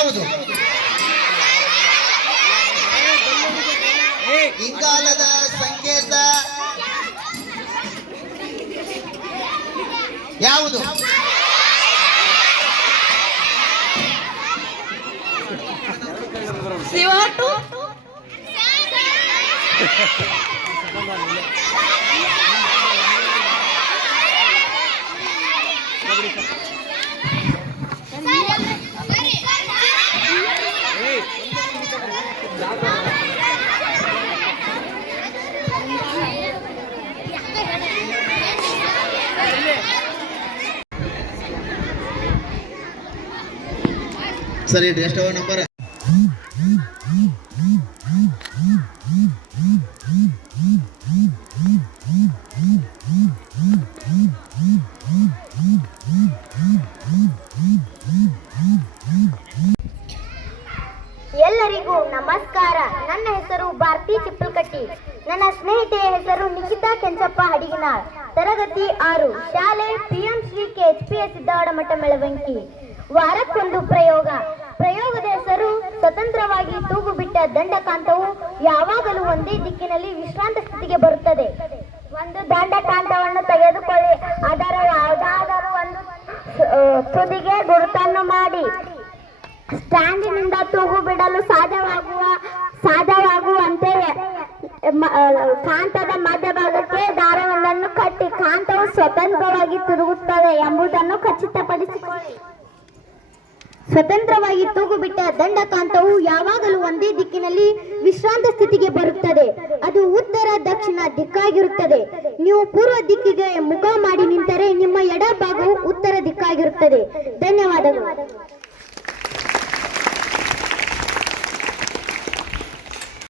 ಯಾವುದು? ಇಂಗಾಲದ ಸಂಕೇತ ಯಾವುದು? CO2. ಸರಿ, ಎಷ್ಟು ನಂಬರ್? ಎಲ್ಲರಿಗೂ ನಮಸ್ಕಾರ. ನನ್ನ ಹೆಸರು ಭಾರತಿ ಚಿಪ್ಪಲಕಟ್ಟಿ. ನನ್ನ ಸ್ನೇಹಿತೆಯ ಹೆಸರು ನಿಖಿತಾ ಕೆಂಚಪ್ಪ ಹಡಿಗಿನಾಳ್. ತರಗತಿ 6, ಶಾಲೆ PMಶ್ರೀ KHPS ಸಿದ್ದವಾಡಮಠ ಮೆಳವಂಕಿ. ವಾರಕ್ಕೊಂದು ಪ್ರಯೋಗ. ಪ್ರಯೋಗದ ಹೆಸರು ಸ್ವತಂತ್ರವಾಗಿ ತೂಗು ಬಿಟ್ಟ ದಂಡಕಾಂತವು ಯಾವಾಗಲೂ ಒಂದೇ ದಿಕ್ಕಿನಲ್ಲಿ ವಿಶ್ರಾಂತ ಸ್ಥಿತಿಗೆ ಬರುತ್ತದೆ. ಒಂದು ದಂಡಕಾಂತವನ್ನು ತೆಗೆದುಕೊಳ್ಳಿ. ಅದರ ಯಾವುದಾದರೂ ಒಂದು ತುದಿಗೆ ಗುರುತನ್ನು ಮಾಡಿ ಸ್ಟ್ಯಾಂಡಿನಿಂದ ತೂಗು ಬಿಡಲು ಸಾಧ್ಯವಾಗುವಂತೆ ಕಾಂತದ ಮಧ್ಯಭಾಗಕ್ಕೆ ದಾರವೊಂದನ್ನು ಕಟ್ಟಿ ಕಾಂತವು ಸ್ವತಂತ್ರವಾಗಿ ತಿರುಗುತ್ತದೆ ಎಂಬುದನ್ನು ಖಚಿತಪಡಿಸಿಕೊಳ್ಳಿ. ಸ್ವತಂತ್ರವಾಗಿ ತೂಗು ಬಿಟ್ಟ ದಂಡಕಾಂತವು ಯಾವಾಗಲೂ ಒಂದೇ ದಿಕ್ಕಿನಲ್ಲಿ ವಿಶ್ರಾಂತ ಸ್ಥಿತಿಗೆ ಬರುತ್ತದೆ. ಅದು ಉತ್ತರ ದಕ್ಷಿಣ ದಿಕ್ಕಾಗಿರುತ್ತದೆ. ನೀವು ಪೂರ್ವ ದಿಕ್ಕಿಗೆ ಮುಖ ಮಾಡಿ ನಿಂತರೆ ನಿಮ್ಮ ಎಡಭಾಗವು ಉತ್ತರ ದಿಕ್ಕಾಗಿರುತ್ತದೆ. ಧನ್ಯವಾದಗಳು.